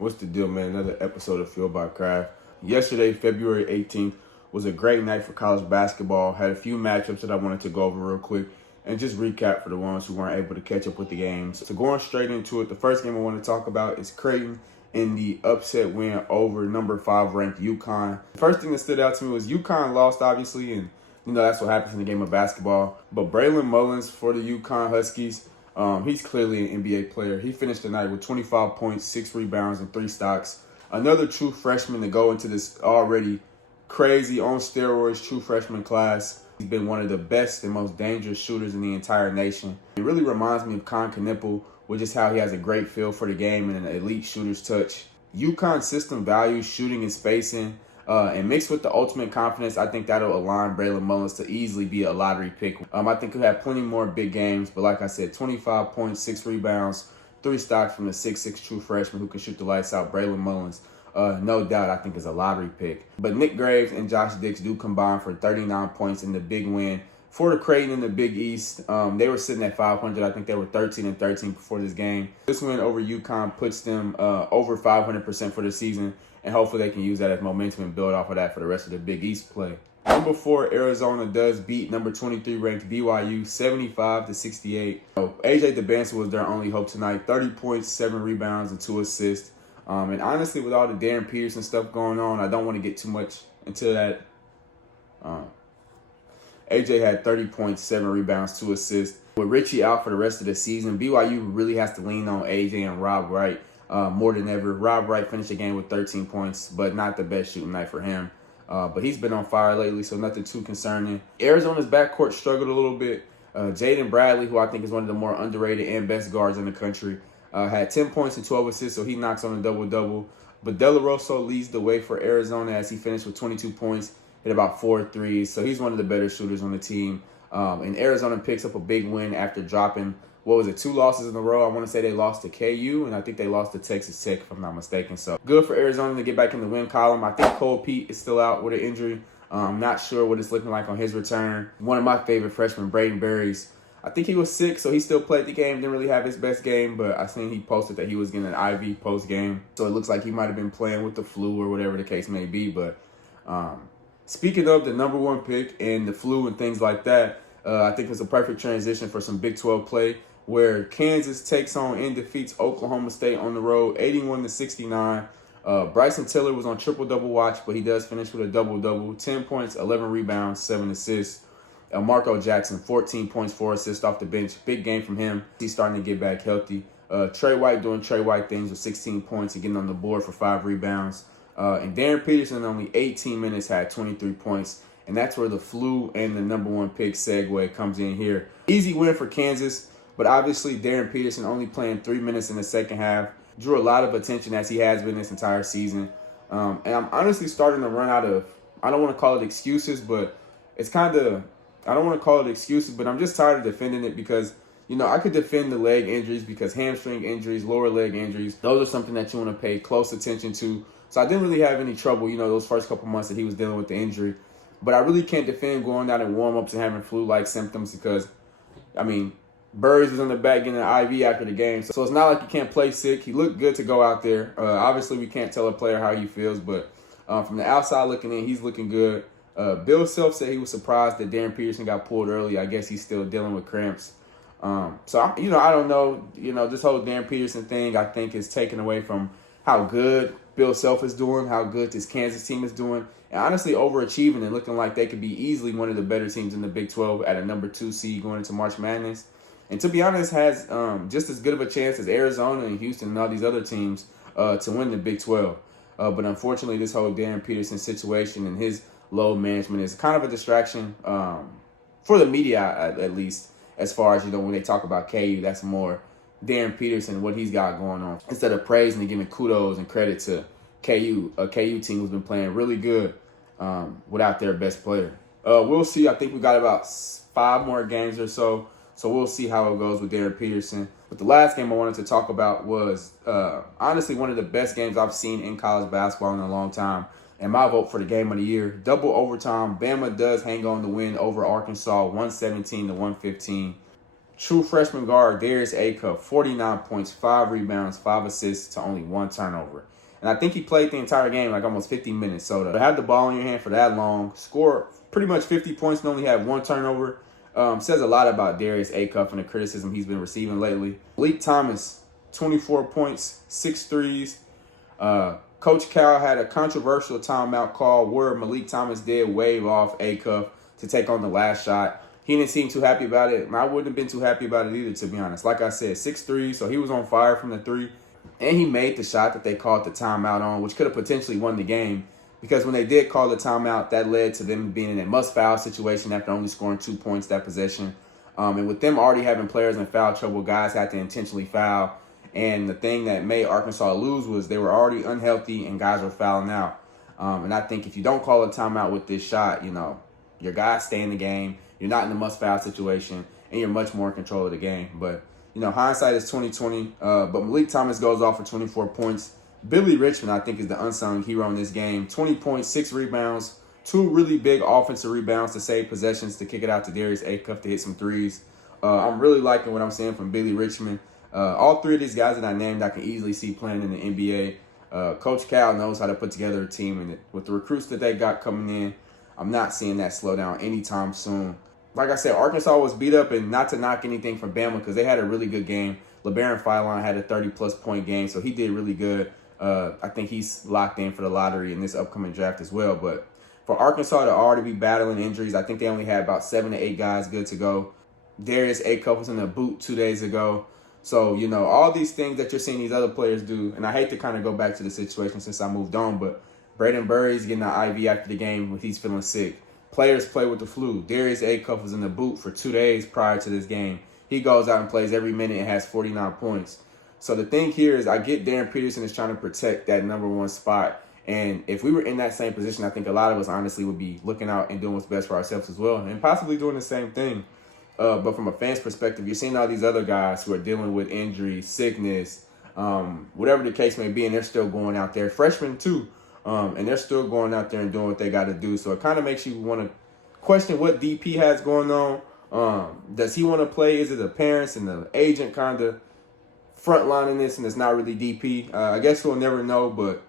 What's the deal, man? Another episode of Fueled by Craft. Yesterday, February 18th, was a great night for college basketball. Had a few matchups that I wanted to go over real quick and just recap for the ones who weren't able to catch up with the games. So going straight into it, the first game I want to talk about is Creighton in the upset win over number 5 ranked UConn. The first thing that stood out to me was UConn lost, obviously, and that's what happens in the game of basketball. But Braylon Mullins for the UConn Huskies, he's clearly an NBA player. He finished the night with 25 points, 6 rebounds, and 3 stocks. Another true freshman to go into this already crazy, on steroids, true freshman class. He's been one of the best and most dangerous shooters in the entire nation. It really reminds me of Con Knipple, with just how he has a great feel for the game and an elite shooter's touch. UConn's system values shooting and spacing, and mixed with the ultimate confidence, I think that'll align Braylon Mullins to easily be a lottery pick. I think he'll have plenty more big games, but like I said, 25 points, 6 rebounds, 3 stocks from the 6'6" true freshman who can shoot the lights out, Braylon Mullins. No doubt, I think is a lottery pick. But Nick Graves and Josh Dix do combine for 39 points in the big win for the Creighton in the Big East. They were sitting at 500. I think they were 13-13 before this game. This win over UConn puts them over 500% for the season, and hopefully they can use that as momentum and build off of that for the rest of the Big East play. Number 4, Arizona does beat number 23 ranked BYU 75-68. AJ DeBanson was their only hope tonight. 30 points, 7 rebounds, and 2 assists. And honestly, with all the Darryn Peterson stuff going on, I don't want to get too much into that. AJ had 30 points, 7 rebounds, 2 assists. With Richie out for the rest of the season, BYU really has to lean on AJ and Rob Wright more than ever. Rob Wright finished the game with 13 points, but not the best shooting night for him. But he's been on fire lately, so nothing too concerning. Arizona's backcourt struggled a little bit. Jaden Bradley, who I think is one of the more underrated and best guards in the country, had 10 points and 12 assists, so he knocks on a double-double. But De La Rosa leads the way for Arizona as he finished with 22 points, hit about 4 threes, so he's one of the better shooters on the team. And Arizona picks up a big win after dropping, 2 losses in a row. I want to say they lost to KU, and I think they lost to Texas Tech, if I'm not mistaken. So good for Arizona to get back in the win column. I think Koa Peat is still out with an injury. I'm not sure what it's looking like on his return. One of my favorite freshmen, Braden Berries, I think he was sick, so he still played the game. Didn't really have his best game, but I seen he posted that he was getting an IV post-game. So it looks like he might have been playing with the flu or whatever the case may be. But speaking of the number 1 pick and the flu and things like that, I think it's a perfect transition for some Big 12 play where Kansas takes on and defeats Oklahoma State on the road, 81-69. Bryson Tiller was on triple-double watch, but he does finish with a double-double, 10 points, 11 rebounds, 7 assists. Marco Jackson, 14 points, 4 assists off the bench. Big game from him. He's starting to get back healthy. Trey White doing Trey White things with 16 points and getting on the board for 5 rebounds. And Darryn Peterson in only 18 minutes had 23 points. And that's where the flu and the number 1 pick segue comes in here. Easy win for Kansas, but obviously Darryn Peterson only playing 3 minutes in the second half. Drew a lot of attention as he has been this entire season. And I'm honestly starting to run out of, I don't want to call it excuses, but it's kind of, I don't want to call it excuses, but I'm just tired of defending it because, I could defend the leg injuries because hamstring injuries, lower leg injuries, those are something that you want to pay close attention to. So I didn't really have any trouble, those first couple months that he was dealing with the injury. But I really can't defend going out in warm-ups and having flu-like symptoms because, Burris was in the back getting an IV after the game. So it's not like he can't play sick. He looked good to go out there. Obviously, we can't tell a player how he feels, but from the outside looking in, he's looking good. Bill Self said he was surprised that Darryn Peterson got pulled early. I guess he's still dealing with cramps. So I don't know. This whole Darryn Peterson thing, I think, is taken away from how good Bill Self is doing, how good this Kansas team is doing, and honestly overachieving and looking like they could be easily one of the better teams in the Big 12 at a number 2 seed going into March Madness. And to be honest, has just as good of a chance as Arizona and Houston and all these other teams to win the Big 12. But unfortunately, this whole Darryn Peterson situation and his load management is kind of a distraction for the media, at least, as far as, when they talk about KU, that's more Darryn Peterson, what he's got going on, instead of praising and giving kudos and credit to KU, a KU team who's been playing really good without their best player. We'll see. I think we got about 5 more games or so we'll see how it goes with Darryn Peterson. But the last game I wanted to talk about was honestly one of the best games I've seen in college basketball in a long time. And my vote for the game of the year, double overtime. Bama does hang on to win over Arkansas, 117-115. True freshman guard Darius Acuff, 49 points, 5 rebounds, 5 assists to only 1 turnover. And I think he played the entire game, like almost 50 minutes. So to have the ball in your hand for that long, score pretty much 50 points and only have 1 turnover, says a lot about Darius Acuff and the criticism he's been receiving lately. Malik Thomas, 24 points, 6 threes. Coach Cal had a controversial timeout call where Malik Thomas did wave off Acuff to take on the last shot. He didn't seem too happy about it, and I wouldn't have been too happy about it either, to be honest. Like I said, 6 threes, so he was on fire from the 3. And he made the shot that they called the timeout on, which could have potentially won the game. Because when they did call the timeout, that led to them being in a must-foul situation after only scoring 2 points that possession. And with them already having players in foul trouble, guys had to intentionally foul. And the thing that made Arkansas lose was they were already unhealthy and guys were fouling out. And I think if you don't call a timeout with this shot, your guys stay in the game. You're not in a must-foul situation, and you're much more in control of the game. But, hindsight is 20/20. But Malik Thomas goes off for 24 points. Billy Richmond, I think, is the unsung hero in this game. 20 points, 6 rebounds, 2 really big offensive rebounds to save possessions to kick it out to Darius Acuff to hit some threes. I'm really liking what I'm seeing from Billy Richmond. All 3 of these guys that I named, I can easily see playing in the NBA. Coach Cal knows how to put together a team, and with the recruits that they got coming in, I'm not seeing that slow down anytime soon. Like I said, Arkansas was beat up, and not to knock anything from Bama because they had a really good game. LeBaron Philon had a 30-plus point game, so he did really good. I think he's locked in for the lottery in this upcoming draft as well. But for Arkansas to already be battling injuries, I think they only had about 7 to 8 guys good to go. Darius Acuff was in a boot 2 days ago. So, all these things that you're seeing these other players do, and I hate to kind of go back to the situation since I moved on, but Braden Burry's getting an IV after the game when he's feeling sick. Players play with the flu. Darius Acuff was in the boot for 2 days prior to this game. He goes out and plays every minute and has 49 points. So the thing here is I get Darryn Peterson is trying to protect that number 1 spot. And if we were in that same position, I think a lot of us honestly would be looking out and doing what's best for ourselves as well and possibly doing the same thing. But from a fan's perspective, you're seeing all these other guys who are dealing with injury, sickness, whatever the case may be, and they're still going out there. Freshmen too. And they're still going out there and doing what they got to do. So it kind of makes you want to question what DP has going on. Does he want to play? Is it the parents and the agent kind of frontlining this and it's not really DP? I guess we'll never know, but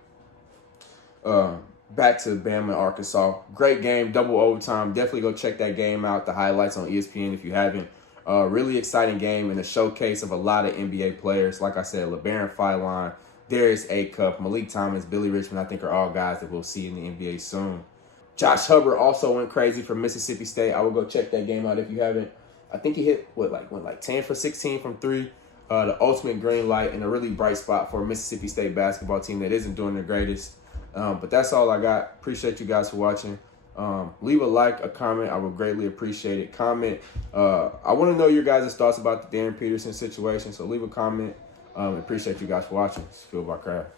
back to Bama, Arkansas. Great game, double overtime. Definitely go check that game out. The highlights on ESPN if you haven't. Really exciting game and a showcase of a lot of NBA players. Like I said, LeBaron Philon, Darius Acuff, Malik Thomas, Billy Richmond, I think are all guys that we'll see in the NBA soon. Josh Hubbard also went crazy for Mississippi State. I will go check that game out if you haven't. I think he hit, 10 for 16 from 3. The ultimate green light and a really bright spot for a Mississippi State basketball team that isn't doing the greatest. But that's all I got. Appreciate you guys for watching. Leave a like, a comment. I would greatly appreciate it. Comment. I want to know your guys' thoughts about the Darryn Peterson situation, so leave a comment. Appreciate you guys for watching. It's Fueled by Craft.